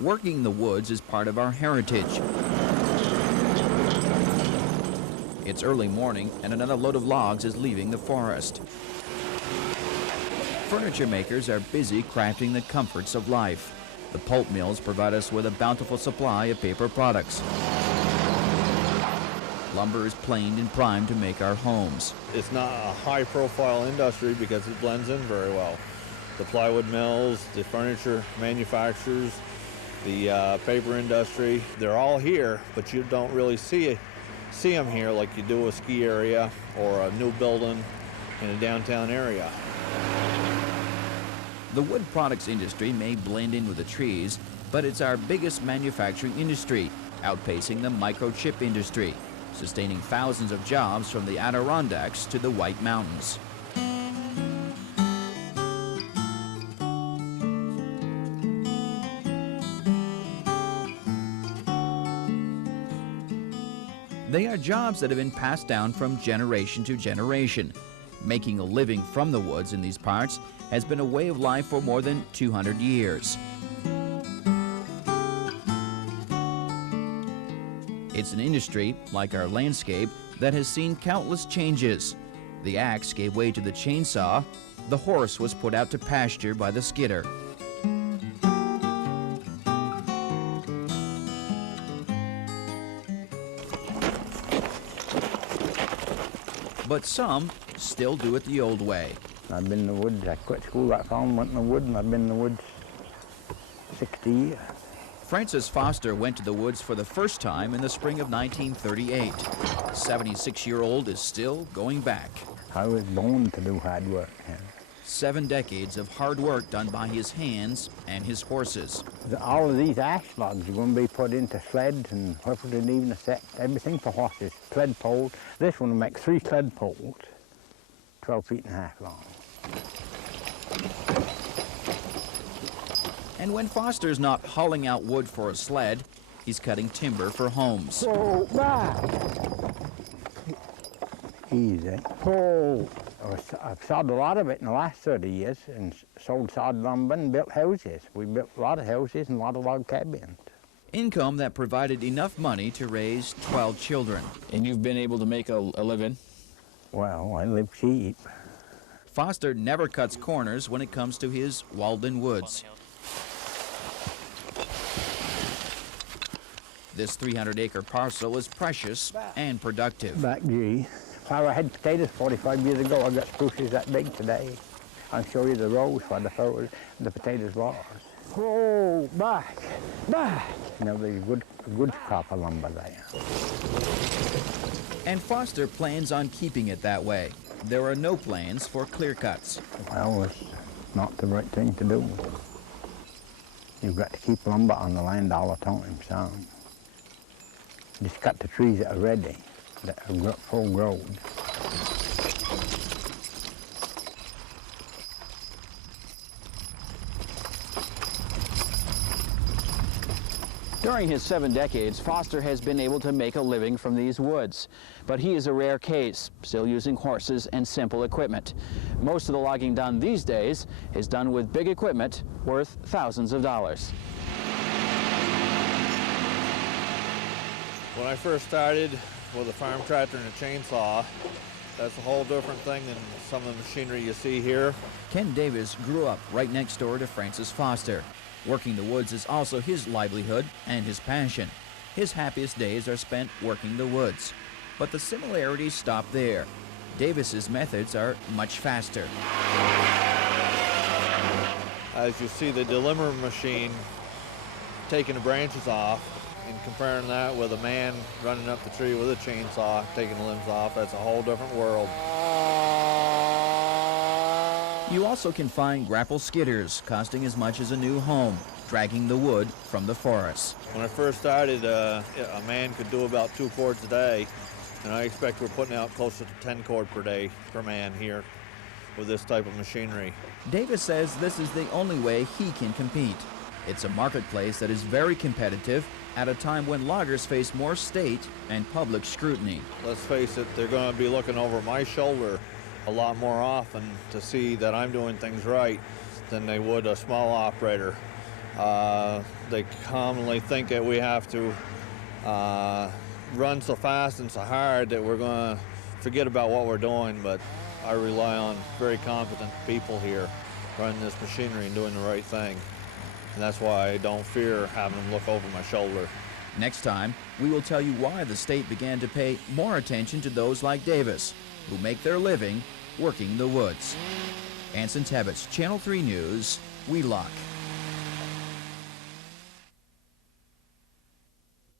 Working the woods is part of our heritage. It's early morning and another load of logs is leaving the forest. Furniture makers are busy crafting the comforts of life. The pulp mills provide us with a bountiful supply of paper products. Lumber is planed and primed to make our homes. It's not a high-profile industry because it blends in very well. The plywood mills, the furniture manufacturers, the paper industry, they're all here, but you don't really see them here like you do a ski area or a new building in a downtown area. The wood products industry may blend in with the trees, but it's our biggest manufacturing industry, outpacing the microchip industry, sustaining thousands of jobs from the Adirondacks to the White Mountains. They are jobs that have been passed down from generation to generation. Making a living from the woods in these parts has been a way of life for more than 200 years. It's an industry, like our landscape, that has seen countless changes. The axe gave way to the chainsaw. The horse was put out to pasture by the skidder. But some still do it the old way. I've been in the woods. I quit school that fall and went in the woods, and I've been in the woods 60 years. Francis Foster went to the woods for the first time in the spring of 1938. The 76-year-old is still going back. I was born to do hard work. 7 decades of hard work done by his hands and his horses. All of these ash logs are going to be put into sleds and whipped and even a set, everything for horses. Sled poles. This one will make 3 sled poles, 12 feet and a half long. And when Foster's not hauling out wood for a sled, he's cutting timber for homes. Pull back. Easy. Pull. I've sawed a lot of it in the last 30 years and sold sawed lumber and built houses. We built a lot of houses and a lot of log cabins. Income that provided enough money to raise 12 children. And you've been able to make a living? Well, I live cheap. Foster never cuts corners when it comes to his Walden Woods. This 300-acre parcel is precious and productive. Back, gee. If I had potatoes 45 years ago, I got spruces that big today. I'll show you the rows where the potatoes was. Oh, back, back. You know, there's a good crop of lumber there. And Foster plans on keeping it that way. There are no plans for clear cuts. Well, it's not the right thing to do. You've got to keep lumber on the land all the time, son. Just cut the trees that are ready, that are full grown. During his 7 decades, Foster has been able to make a living from these woods. But he is a rare case, still using horses and simple equipment. Most of the logging done these days is done with big equipment worth thousands of dollars. When I first started with a farm tractor and a chainsaw, that's a whole different thing than some of the machinery you see here. Ken Davis grew up right next door to Francis Foster. Working the woods is also his livelihood and his passion. His happiest days are spent working the woods. But the similarities stop there. Davis's methods are much faster. As you see the delimber machine taking the branches off and comparing that with a man running up the tree with a chainsaw, taking the limbs off, that's a whole different world. You also can find grapple skidders costing as much as a new home, dragging the wood from the forest. When I first started, a man could do about 2 cords a day, and I expect we're putting out closer to 10 cord per day per man here with this type of machinery. Davis says this is the only way he can compete. It's a marketplace that is very competitive at a time when loggers face more state and public scrutiny. Let's face it, they're going to be looking over my shoulder a lot more often to see that I'm doing things right than they would a small operator. They commonly think that we have to run so fast and so hard that we're going to forget about what we're doing, but I rely on very competent people here running this machinery and doing the right thing. And that's why I don't fear having them look over my shoulder. Next time, we will tell you why the state began to pay more attention to those like Davis, who make their living working the woods. Anson Tebbets, Channel 3 News, Wheelock.